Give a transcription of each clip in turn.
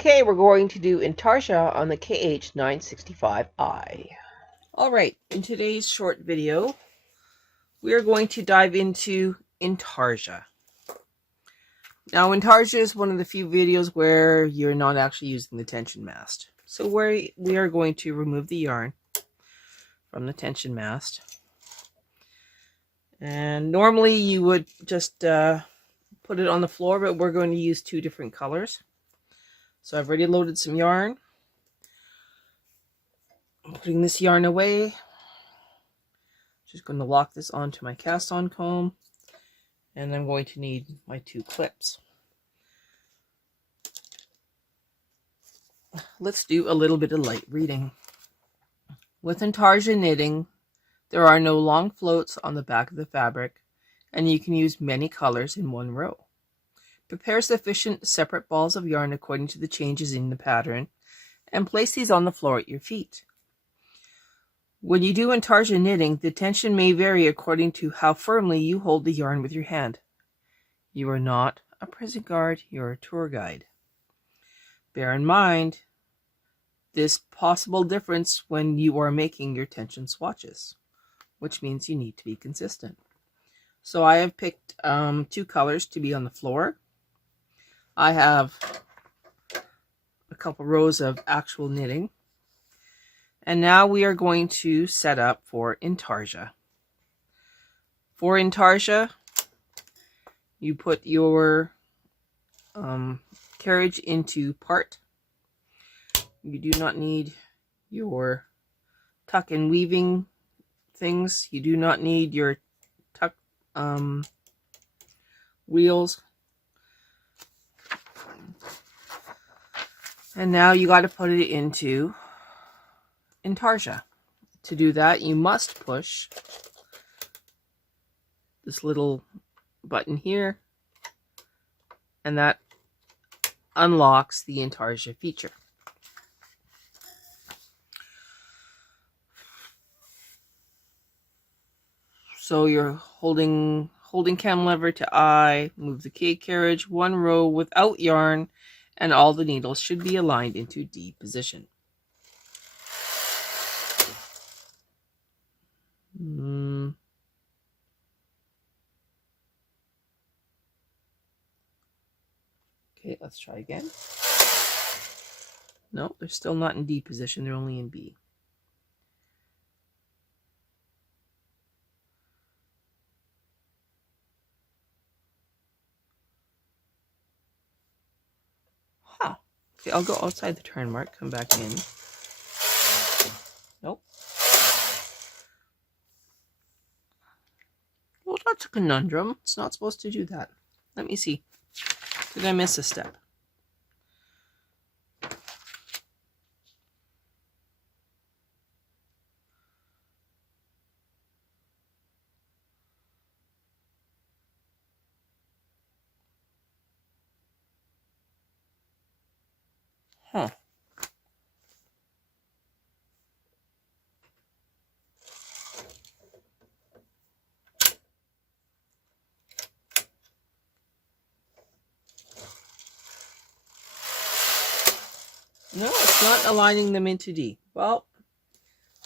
Okay, we're going to do Intarsia on the KH965i. Alright, in today's short video, we are going to dive into Intarsia. Now, Intarsia is one of the few videos where you're not actually using the tension mast. So we are going to remove the yarn from the tension mast. And normally you would just put it on the floor, but we're going to use two different colors. So I've already loaded some yarn. I'm putting this yarn away. Just going to lock this onto my cast on comb, and I'm going to need my two clips. Let's do a little bit of light reading. With Intarsia knitting, there are no long floats on the back of the fabric, and you can use many colors in one row. Prepare sufficient separate balls of yarn according to the changes in the pattern, and place these on the floor at your feet. When you do Intarsia knitting, the tension may vary according to how firmly you hold the yarn with your hand. You are not a prison guard, you're a tour guide. Bear in mind this possible difference when you are making your tension swatches, which means you need to be consistent. So I have picked two colors to be on the floor. I have a couple rows of actual knitting. And now we are going to set up for Intarsia. For Intarsia, you put your carriage into part. You do not need your tuck and weaving things. You do not need your tuck wheels. And now you got to put it into Intarsia. To do that, you must push this little button here, and that unlocks the Intarsia feature. So you're holding cam lever to I, move the K carriage one row without yarn, and all the needles should be aligned into D position. Okay, let's try again. No, they're still not in D position, they're only in B. Huh. Okay, I'll go outside the turn mark, come back in. Nope. Well, that's a conundrum. It's not supposed to do that. Let me see. Did I miss a step? Huh. No, it's not aligning them into D. Well,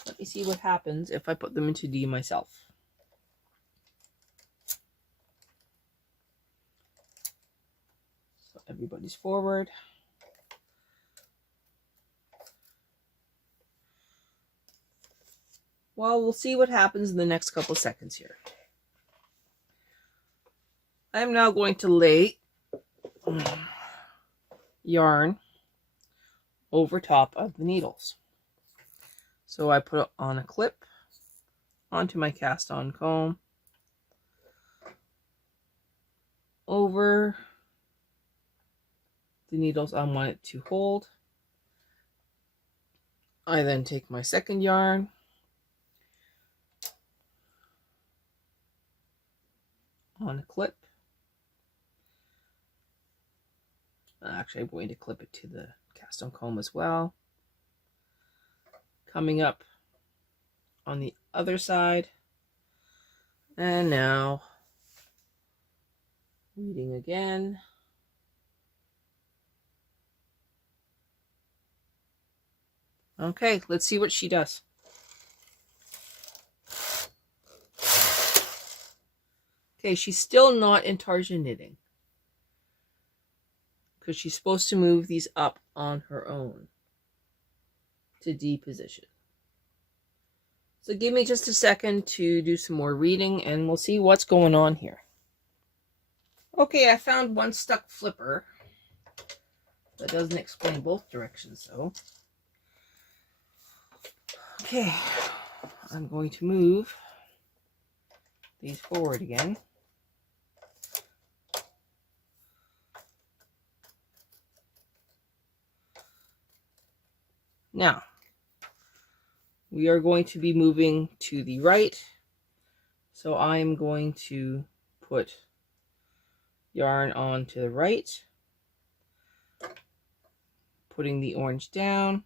let me see what happens if I put them into D myself. So everybody's forward. Well, we'll see what happens in the next couple seconds here. I'm now going to lay yarn over top of the needles. So I put it on a clip onto my cast on comb over the needles I want it to hold. I then take my second yarn, on a clip. Actually, I'm going to clip it to the cast on comb as well. Coming up on the other side. And now reading again. Okay, let's see what she does. Okay, she's still not Intarsia knitting, because she's supposed to move these up on her own to D position. So give me just a second to do some more reading and we'll see what's going on here. Okay, I found one stuck flipper. That doesn't explain both directions though. Okay, I'm going to move these forward again. Now, we are going to be moving to the right. So I'm going to put yarn on to the right, putting the orange down,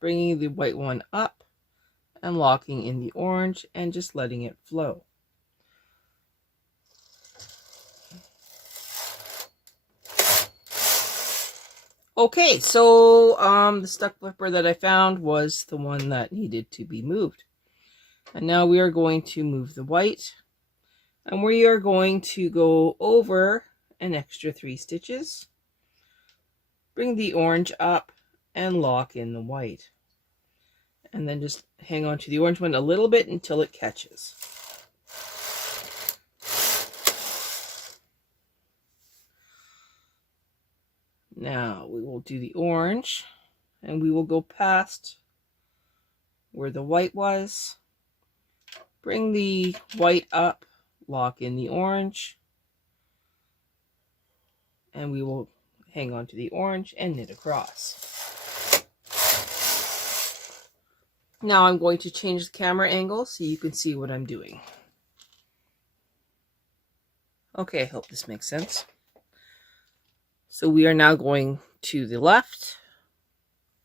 bringing the white one up, and locking in the orange and just letting it flow. Okay, so the stuck flipper that I found was the one that needed to be moved. And now we are going to move the white, and we are going to go over an extra 3 stitches, bring the orange up, and lock in the white. And then just hang on to the orange one a little bit until it catches. Now we will do the orange, and we will go past where the white was, bring the white up, lock in the orange, and we will hang on to the orange and knit across. Now I'm going to change the camera angle so you can see what I'm doing. Okay, I hope this makes sense. So we are now going to the left.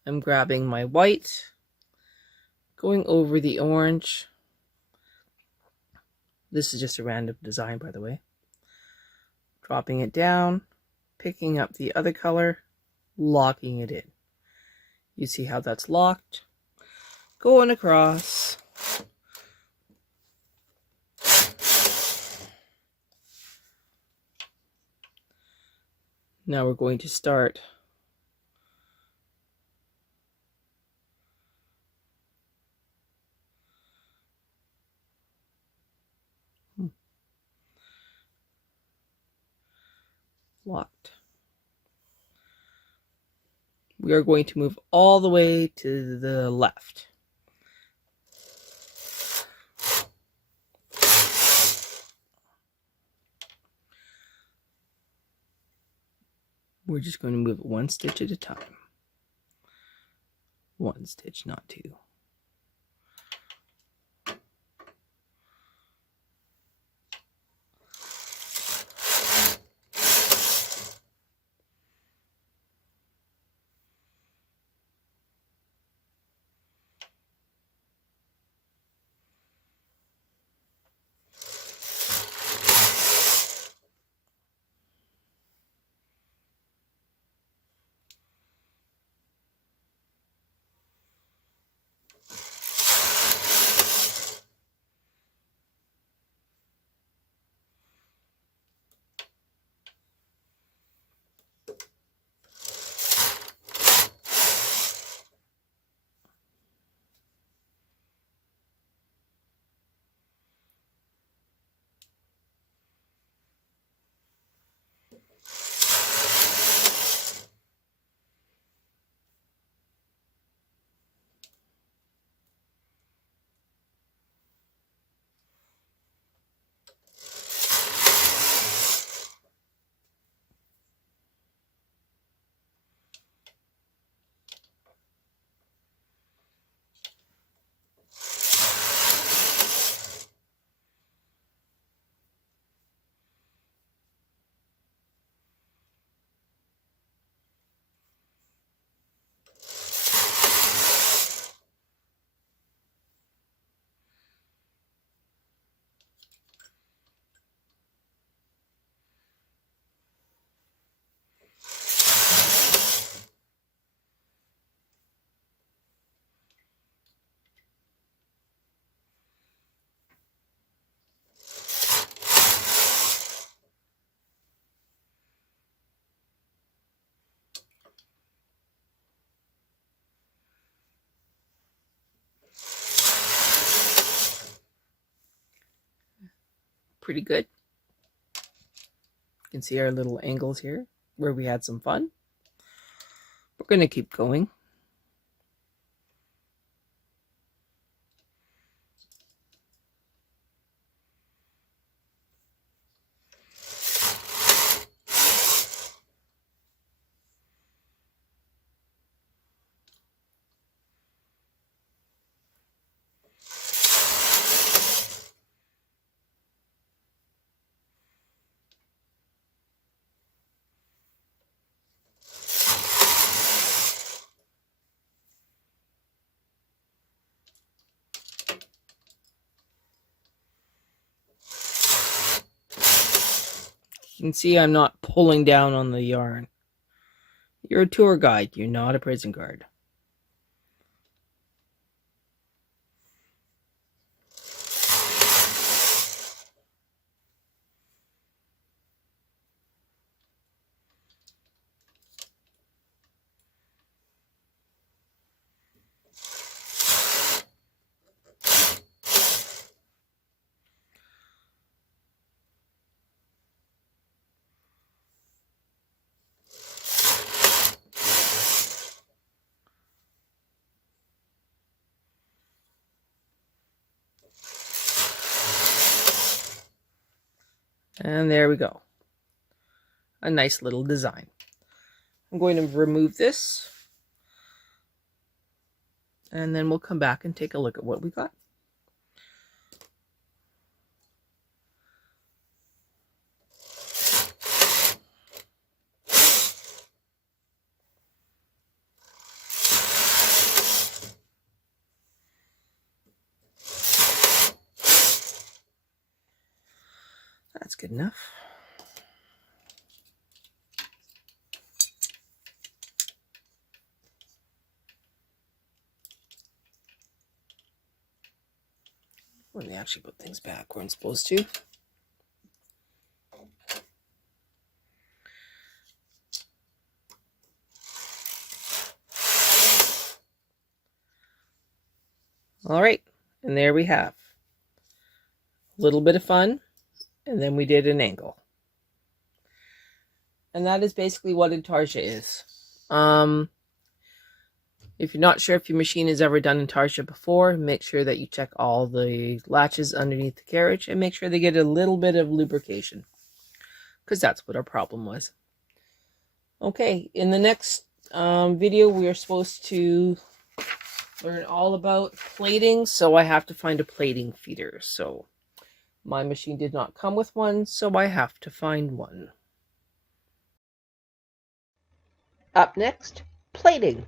I'm grabbing my white, going over the orange. This is just a random design, by the way. Dropping it down, picking up the other color, locking it in. You see how that's locked? Going across. Now we're going to start locked. We are going to move all the way to the left. We're just going to move it 1 stitch at a time. 1 stitch, not 2. pretty good. You can see our little angles here where we had some fun. We're going to keep going. You can see I'm not pulling down on the yarn. You're a tour guide, you're not a prison guard. And there we go. A nice little design. I'm going to remove this. And then we'll come back and take a look at what we got. That's good enough. Let me actually put things back where I'm supposed to. All right, and there we have a little bit of fun, and then we did an angle. And that is basically what Intarsia is. If you're not sure if your machine has ever done Intarsia before, make sure that you check all the latches underneath the carriage and make sure they get a little bit of lubrication, because that's what our problem was. Okay, in the next video, we are supposed to learn all about plating, so I have to find a plating feeder. So my machine did not come with one, so I have to find one. Up next, plating.